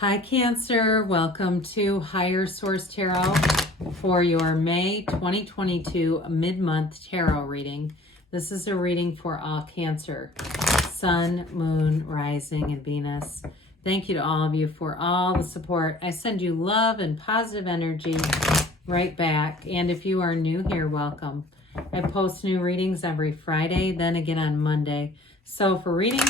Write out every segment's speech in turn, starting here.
Hi Cancer, welcome to Higher Source Tarot for your May 2022 mid-month tarot reading. This is a reading for all Cancer, Sun, Moon, Rising, and Venus. Thank you to all of you for all the support. I send you love and positive energy right back. And if you are new here, welcome. I post new readings every Friday, then again on Monday. So if a reading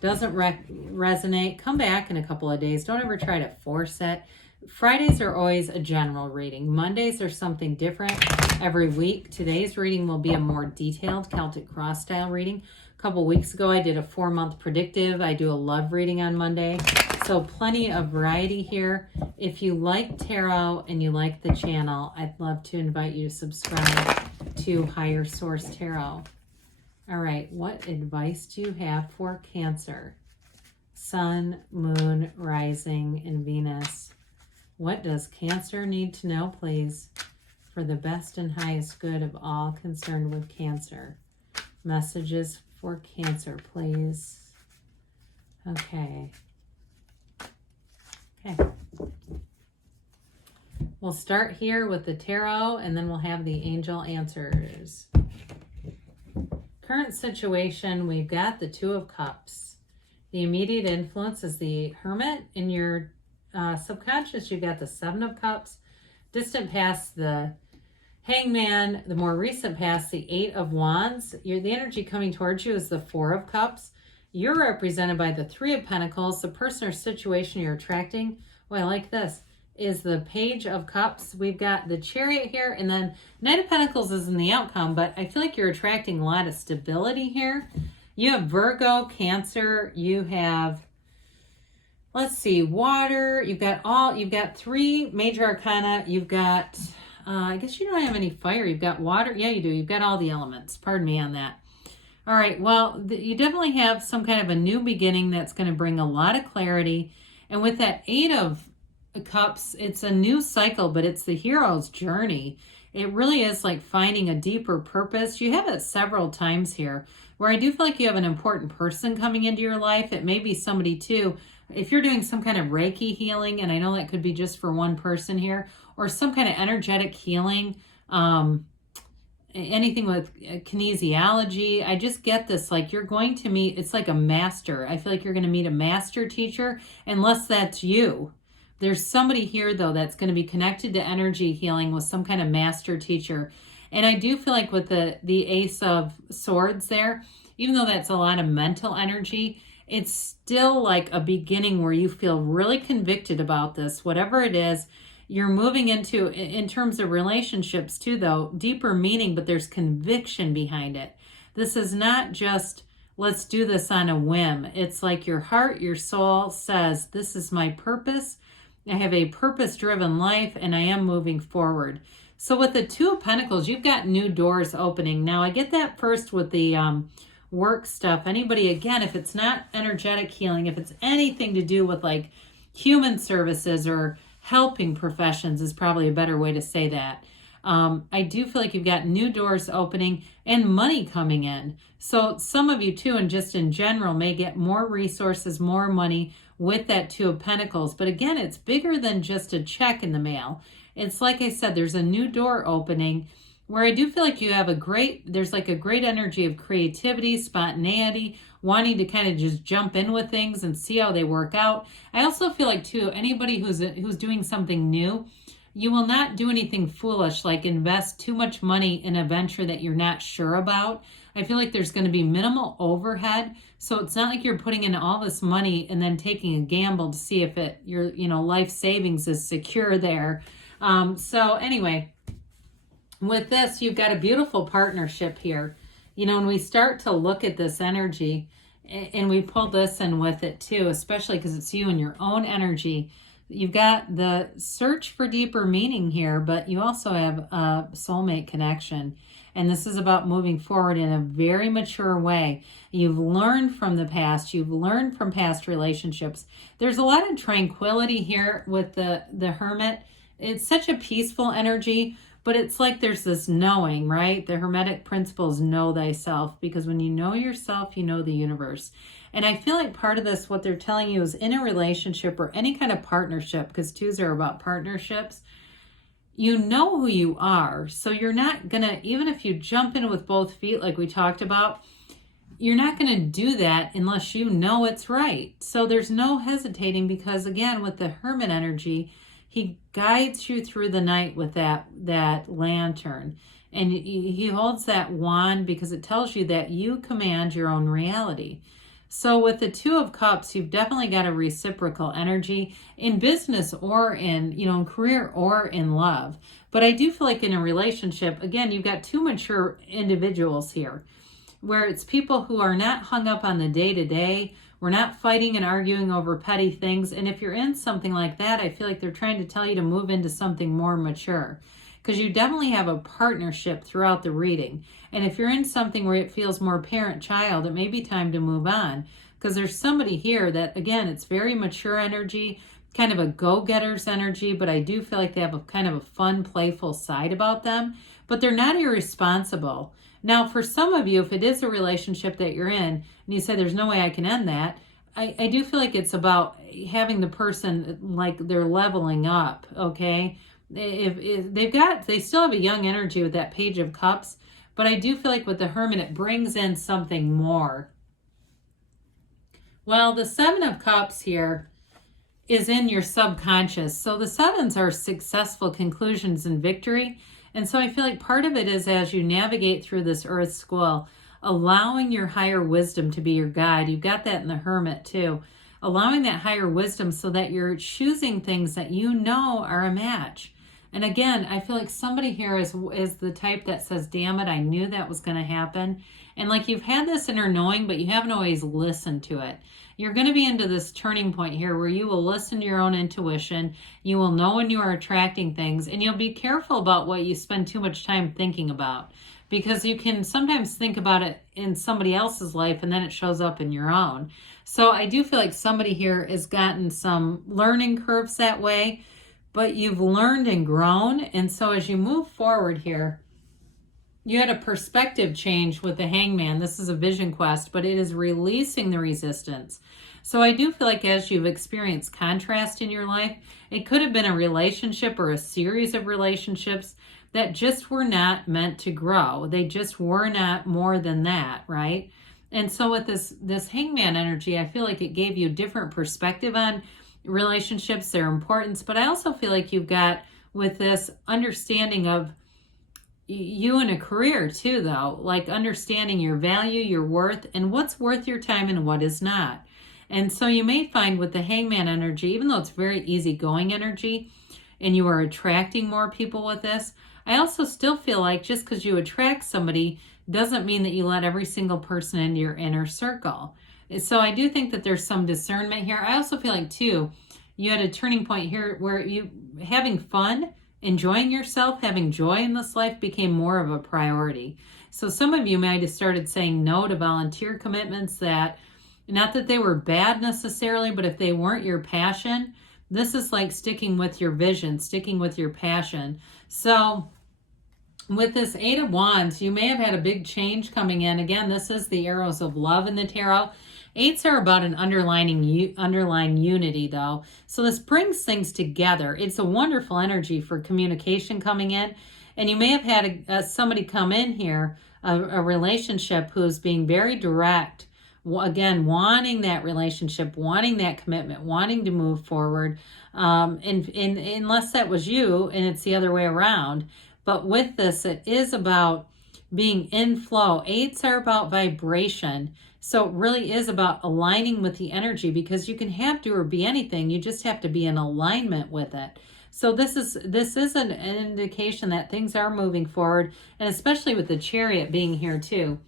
doesn't resonate, come back in a couple of days. Don't ever try to force it. Fridays are always a general reading. Mondays are something different every week. Today's reading will be a more detailed Celtic Cross style reading. A couple weeks ago, I did a 4-month predictive. I do a love reading on Monday. So plenty of variety here. If you like tarot and you like the channel, I'd love to invite you to subscribe to Higher Source Tarot. All right, what advice do you have for Cancer? Sun, Moon, Rising, and Venus. What does Cancer need to know, please, for the best and highest good of all concerned with Cancer? Messages for Cancer, please. Okay. We'll start here with the tarot, and then we'll have the angel answers. Current situation, we've got the Two of Cups. The immediate influence is the Hermit. In your subconscious, you've got the Seven of Cups. Distant past, the Hangman. The more recent past, the Eight of Wands. The energy coming towards you is the Four of Cups. You're represented by the Three of Pentacles. The person or situation you're attracting, I like this, is the Page of Cups. We've got the Chariot here, and then Knight of Pentacles is in the outcome, but I feel like you're attracting a lot of stability here. You have Virgo, Cancer, you have, let's see, water, you've got 3 major arcana, you've got, I guess you don't have any fire, you've got water, yeah you do, you've got all the elements, pardon me on that. All right, well, you definitely have some kind of a new beginning that's going to bring a lot of clarity, and with that Eight of Cups, it's a new cycle, but it's the hero's journey. It really is like finding a deeper purpose. You have it several times here where I do feel like you have an important person coming into your life. It may be somebody too. If you're doing some kind of Reiki healing, and I know that could be just for one person here, or some kind of energetic healing, anything with kinesiology, I just get this, like you're going to meet, it's like a master. I feel like you're going to meet a master teacher, unless that's you. There's somebody here, though, that's going to be connected to energy healing with some kind of master teacher. And I do feel like with the Ace of Swords there, even though that's a lot of mental energy, it's still like a beginning where you feel really convicted about this. Whatever it is, you're moving into, in terms of relationships too, though, deeper meaning, but there's conviction behind it. This is not just, let's do this on a whim. It's like your heart, your soul says, this is my purpose. I have a purpose-driven life, and I am moving forward. So with the Two of Pentacles, you've got new doors opening. Now, I get that first with the work stuff. Anybody, again, if it's not energetic healing, if it's anything to do with like human services or helping professions is probably a better way to say that. I do feel like you've got new doors opening and money coming in. So some of you too, and just in general, may get more resources, more money with that Two of Pentacles. But again, it's bigger than just a check in the mail. It's like I said, there's a new door opening where I do feel like you have there's like a great energy of creativity, spontaneity, wanting to kind of just jump in with things and see how they work out. I also feel like too, anybody who's doing something new, you will not do anything foolish, like invest too much money in a venture that you're not sure about. I feel like there's going to be minimal overhead. So it's not like you're putting in all this money and then taking a gamble to see if your life savings is secure there. So anyway, with this, you've got a beautiful partnership here. When we start to look at this energy, and we pull this in with it too, especially because it's you and your own energy, you've got the search for deeper meaning here, but you also have a soulmate connection. And this is about moving forward in a very mature way. You've learned from the past. You've learned from past relationships. There's a lot of tranquility here with the Hermit. It's such a peaceful energy But it's like there's this knowing, right? The Hermetic principles, know thyself, because when you know yourself, you know the universe. And I feel like part of this, what they're telling you is in a relationship or any kind of partnership, because twos are about partnerships, you know who you are. So you're not going to, even if you jump in with both feet, like we talked about, you're not going to do that unless you know it's right. So there's no hesitating, because again, with the Hermit energy, he guides you through the night with that lantern. And he holds that wand because it tells you that you command your own reality. So with the Two of Cups, you've definitely got a reciprocal energy in business or in career or in love. But I do feel like in a relationship, again, you've got two mature individuals here, where it's people who are not hung up on the day-to-day. We're not fighting and arguing over petty things. And if you're in something like that, I feel like they're trying to tell you to move into something more mature, because you definitely have a partnership throughout the reading. And if you're in something where it feels more parent-child, it may be time to move on, because there's somebody here that, again, it's very mature energy, kind of a go-getter's energy, but I do feel like they have a kind of a fun, playful side about them, but they're not irresponsible. Now, for some of you, if it is a relationship that you're in and you say, there's no way I can end that, I do feel like it's about having the person, like they're leveling up, okay? If they still have a young energy with that Page of Cups, but I do feel like with the Hermit, it brings in something more. Well, the Seven of Cups here is in your subconscious. So the sevens are successful conclusions and victory. And so I feel like part of it is, as you navigate through this earth school, allowing your higher wisdom to be your guide. You've got that in the Hermit too. Allowing that higher wisdom so that you're choosing things that you know are a match. And again, I feel like somebody here is the type that says, damn it, I knew that was going to happen. And like you've had this inner knowing, but you haven't always listened to it. You're going to be into this turning point here where you will listen to your own intuition. You will know when you are attracting things, and you'll be careful about what you spend too much time thinking about, because you can sometimes think about it in somebody else's life and then it shows up in your own. So I do feel like somebody here has gotten some learning curves that way, but you've learned and grown. And so as you move forward here, you had a perspective change with the Hangman. This is a vision quest, but it is releasing the resistance. So I do feel like as you've experienced contrast in your life, it could have been a relationship or a series of relationships that just were not meant to grow. They just were not more than that, right? And so with this Hangman energy, I feel like it gave you a different perspective on relationships, their importance. But I also feel like you've got with this understanding of you in a career too, though, like understanding your value, your worth, and what's worth your time and what is not. And so you may find with the Hangman energy, even though it's very easygoing energy and you are attracting more people with this, I also still feel like just because you attract somebody doesn't mean that you let every single person into your inner circle. So I do think that there's some discernment here. I also feel like too, you had a turning point here where you having fun, enjoying yourself, having joy in this life became more of a priority. So some of you might have started saying no to volunteer commitments that, not that they were bad necessarily, but if they weren't your passion, this is like sticking with your vision, sticking with your passion. So with this Eight of Wands, you may have had a big change coming in. Again, this is the arrows of love in the tarot. Eights are about an underlying unity, though. So this brings things together. It's a wonderful energy for communication coming in. And you may have had somebody come in here, a relationship who's being very direct. Again, wanting that relationship, wanting that commitment, wanting to move forward. And unless that was you and it's the other way around. But with this, it is about being in flow. Eights are about vibration. So it really is about aligning with the energy, because you can have to or be anything. You just have to be in alignment with it. So this is an indication that things are moving forward, and especially with the Chariot being here too.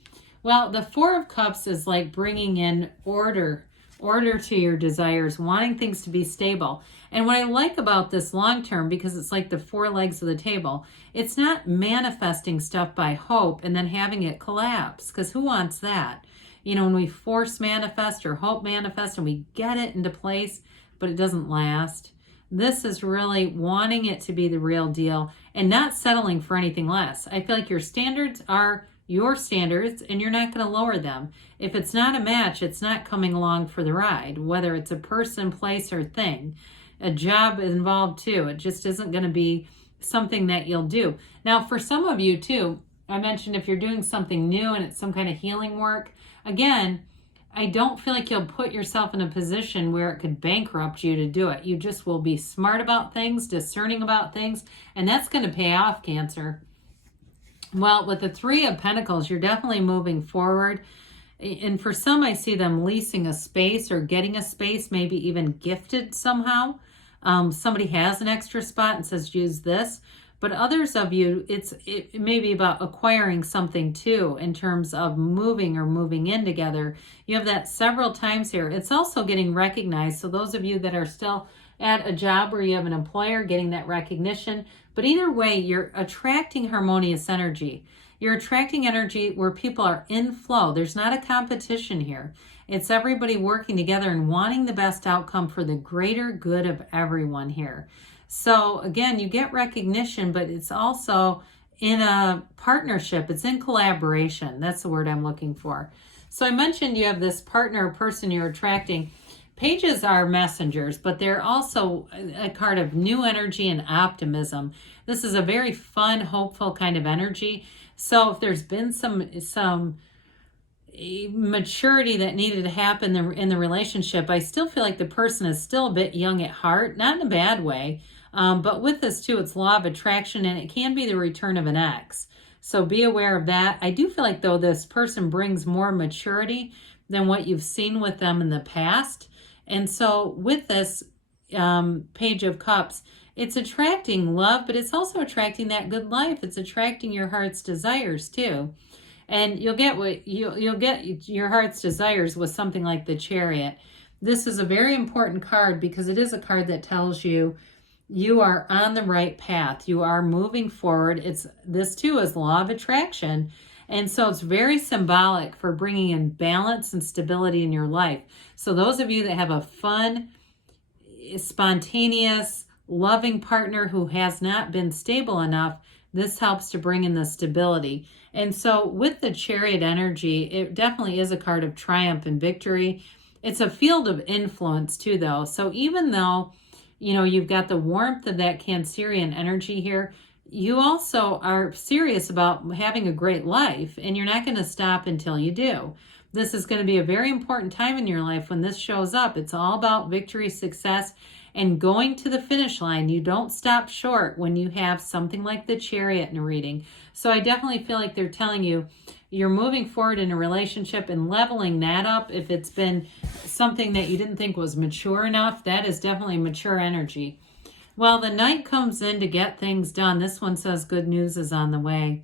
Well, the Four of Cups is like bringing in order to your desires, wanting things to be stable. And what I like about this long term, because it's like the four legs of the table, it's not manifesting stuff by hope and then having it collapse, because who wants that? You know, when we force manifest or hope manifest and we get it into place, but it doesn't last, This is really wanting it to be the real deal and not settling for anything less. I feel like your standards are your standards and you're not going to lower them. If it's not a match, it's not coming along for the ride, whether it's a person, place, or thing. A job involved too. It just isn't going to be something that you'll do. Now, for some of you too, I mentioned if you're doing something new and it's some kind of healing work, again, I don't feel like you'll put yourself in a position where it could bankrupt you to do it. You just will be smart about things, discerning about things, and that's going to pay off, Cancer. Well, with the Three of Pentacles, you're definitely moving forward. And for some, I see them leasing a space or getting a space, maybe even gifted somehow. Somebody has an extra spot and says, use this. But others of you, it may be about acquiring something too in terms of moving or moving in together. You have that several times here. It's also getting recognized. So those of you that are still at a job where you have an employer, getting that recognition. But either way, you're attracting harmonious energy. You're attracting energy where people are in flow. There's not a competition here. It's everybody working together and wanting the best outcome for the greater good of everyone here. So again, you get recognition, but it's also in a partnership. It's in collaboration. That's the word I'm looking for. So I mentioned you have this partner or person you're attracting. Pages are messengers, but they're also a card of new energy and optimism. This is a very fun, hopeful kind of energy. So if there's been some maturity that needed to happen in the relationship, I still feel like the person is still a bit young at heart, not in a bad way. But with this too, it's law of attraction and it can be the return of an ex. So be aware of that. I do feel like though this person brings more maturity than what you've seen with them in the past. And so with this Page of Cups, it's attracting love, but it's also attracting that good life. It's attracting your heart's desires too. And you'll get your heart's desires with something like the Chariot. This is a very important card because it is a card that tells you you are on the right path. You are moving forward. This too is law of attraction. And so it's very symbolic for bringing in balance and stability in your life. So those of you that have a fun, spontaneous, loving partner who has not been stable enough, this helps to bring in the stability. And so with the Chariot energy, it definitely is a card of triumph and victory. It's a field of influence too, though. So even though, you've got the warmth of that Cancerian energy here, you also are serious about having a great life, and you're not going to stop until you do. This is going to be a very important time in your life when this shows up. It's all about victory, success, and going to the finish line. You don't stop short when you have something like the Chariot in a reading. So I definitely feel like they're telling you you're moving forward in a relationship and leveling that up. If it's been something that you didn't think was mature enough, that is definitely mature energy. Well, the Knight comes in to get things done. This one says good news is on the way.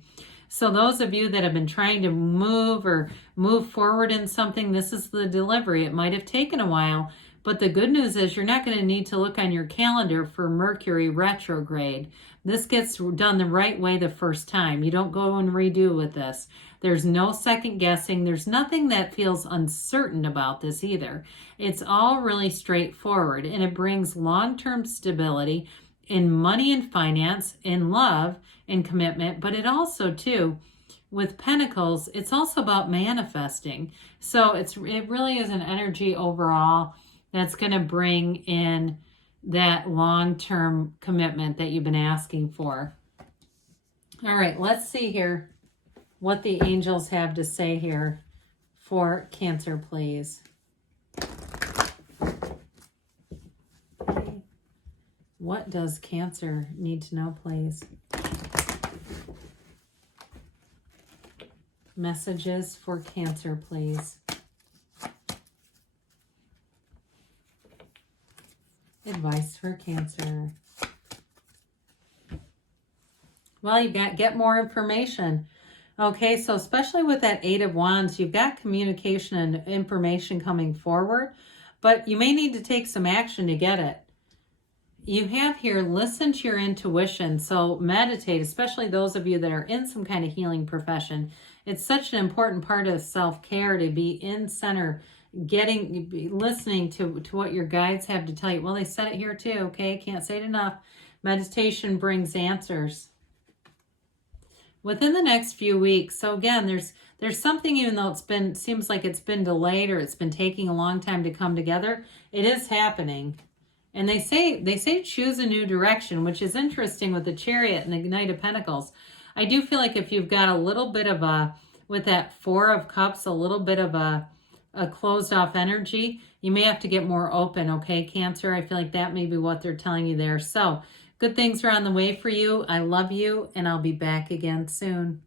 So those of you that have been trying to move forward in something, this is the delivery. It might have taken a while, but the good news is you're not going to need to look on your calendar for Mercury retrograde. This gets done the right way the first time. You don't go and redo with this. There's no second guessing. There's nothing that feels uncertain about this either. It's all really straightforward, and it brings long-term stability in money and finance, in love and commitment, but it also too, with Pentacles, it's also about manifesting. So it really is an energy overall that's going to bring in that long-term commitment that you've been asking for. All right, let's see here what the angels have to say here for Cancer, please. Okay. What does Cancer need to know, please? Messages for Cancer, please. Advice for Cancer. Well, you get more information. Okay, so especially with that Eight of Wands, you've got communication and information coming forward, but you may need to take some action to get it. You have here, listen to your intuition. So meditate, especially those of you that are in some kind of healing profession. It's such an important part of self-care to be in center listening to what your guides have to tell you. Well, they said it here too, okay? Can't say it enough. Meditation brings answers within the next few weeks. So again, there's something, even though seems like it's been delayed or it's been taking a long time to come together, it is happening. And they say choose a new direction, which is interesting with the Chariot and the Knight of Pentacles. I do feel like if you've got a little bit of with that Four of Cups, a little bit of a closed off energy, you may have to get more open, okay, Cancer? I feel like that may be what they're telling you there. So good things are on the way for you. I love you, and I'll be back again soon.